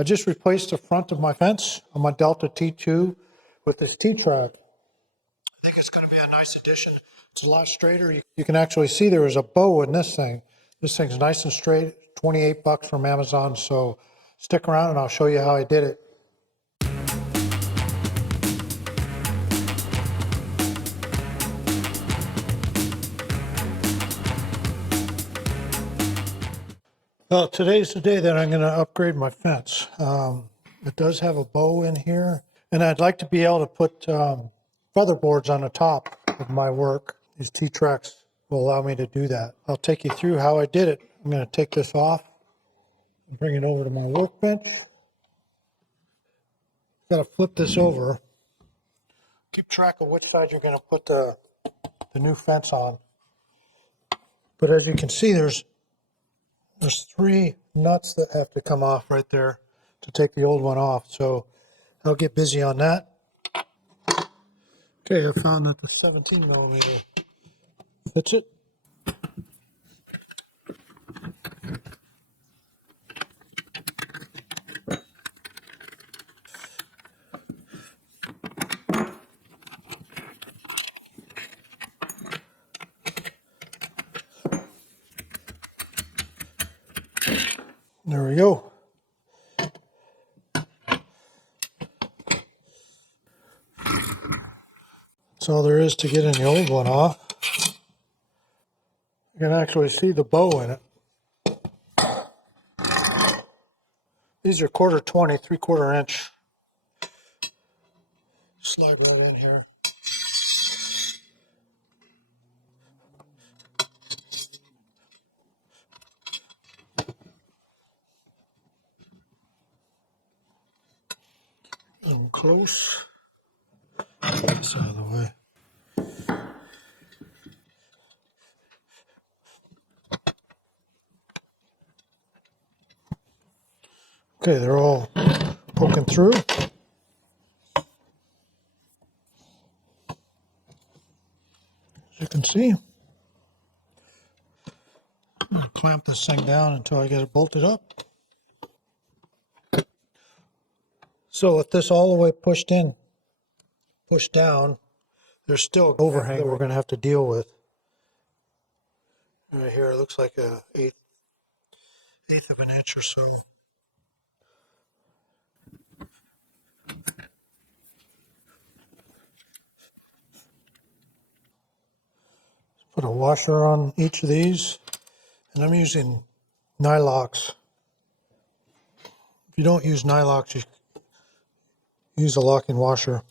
I just replaced the front of my fence on my Delta T2 with this T-track. I think it's going to be a nice addition. It's a lot straighter. You can actually see there is a bow in this thing. This thing's nice and straight, 28 bucks from Amazon. So stick around and I'll show you how I did it. Well, today's the day that I'm going to upgrade my fence. It does have a bow in here, and I'd like to be able to put feather boards on the top of my work. These T-tracks will allow me to do that. I'll take you through how I did it. I'm going to take this off and bring it over to my workbench. Got to flip this over. Keep track of which side you're going to put the new fence on. But as you can see, there's 3 nuts that have to come off right there to take the old one off. So I'll get busy on that. Okay, I found that the 17 millimeter fits it. There we go. That's all there is to getting the old one off. You can actually see the bow in it. These are 1/4 20, 3/4 inch. Slide right in here. I'm close. Get this out of the way. Okay, they're all poking through. As you can see, I'm going to clamp this thing down until I get it bolted up. So with this all the way pushed in, pushed down, there's still an overhang that we're going to have to deal with. Right here, it looks like an eighth of an inch or so. Put a washer on each of these, and I'm using Nylox. If you don't use Nylox, you use a locking washer.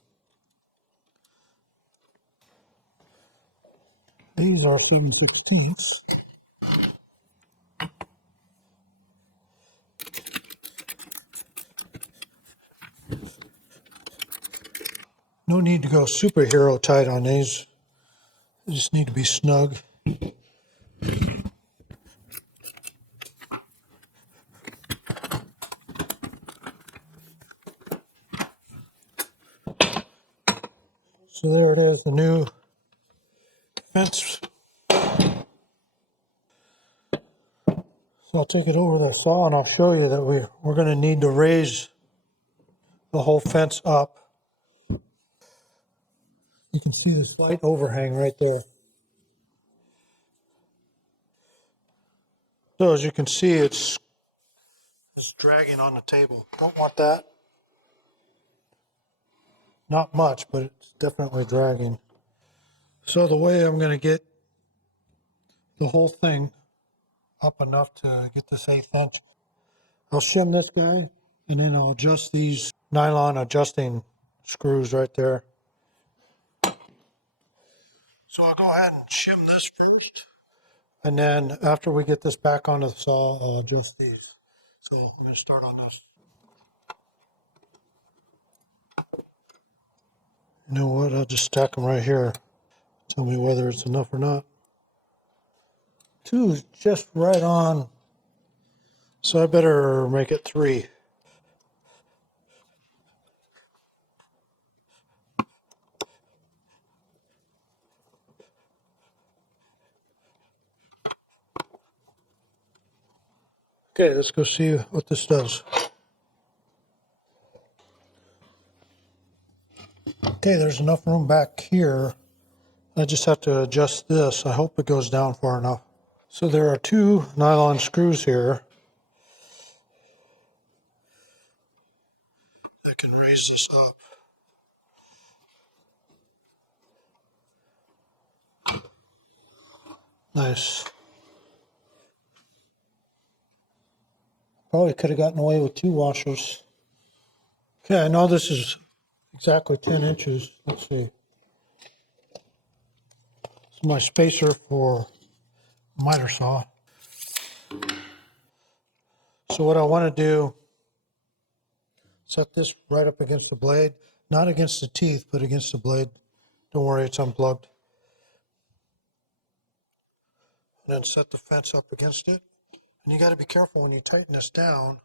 These are 7/16. No need to go superhero tight on these. They just need to be snug. So there it is, the new fence. So I'll take it over to the saw and I'll show you that we're going to need to raise the whole fence up. You can see the slight overhang right there. So as you can see, it's dragging on the table. Don't want that. Not much, but it's definitely dragging. So the way I'm going to get the whole thing up enough to get this 1/8 inch, I'll shim this guy and then I'll adjust these nylon adjusting screws right there. So I'll go ahead and shim this first, and then after we get this back onto the saw, I'll adjust these. So I'm going to start on this. You know what? I'll just stack them right here. Tell me whether it's enough or not. 2 is just right on, so I better make it 3. Okay, let's go see what this does. Okay, there's enough room back here. I just have to adjust this. I hope it goes down far enough. So there are 2 nylon screws here that can raise this up. Nice. Probably could have gotten away with 2 washers. Okay, I know this is exactly 10 inches. Let's see. This is my spacer for miter saw. So what I want to do, set this right up against the blade, not against the teeth, but against the blade. Don't worry, it's unplugged. And then set the fence up against it. And you got to be careful when you tighten this down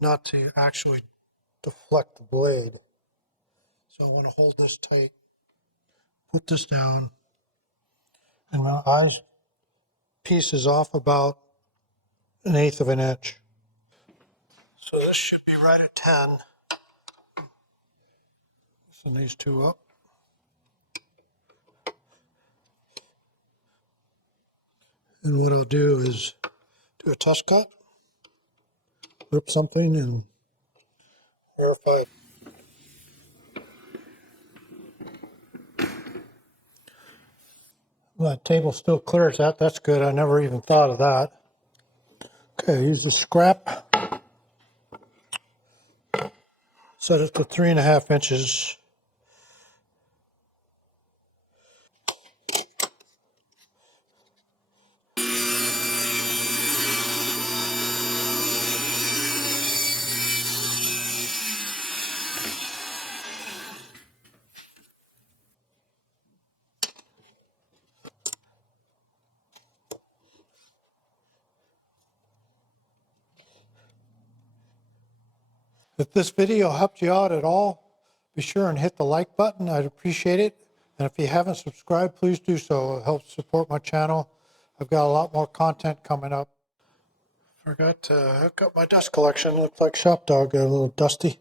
not to actually deflect the blade. So I want to hold this tight, put this down, and my eyes piece is off about 1/8 of an inch. So this should be right at 10. Loosen these 2 up. And what I'll do is do a test cut, rip something and verify. Well, that table still clears that. That's good. I never even thought of that. Okay, use the scrap. Set it to 3.5 inches. If this video helped you out at all, be sure and hit the like button. I'd appreciate it. And if you haven't subscribed, please do so. It helps support my channel. I've got a lot more content coming up. Forgot to hook up my dust collection. Looks like Shop Dog got a little dusty.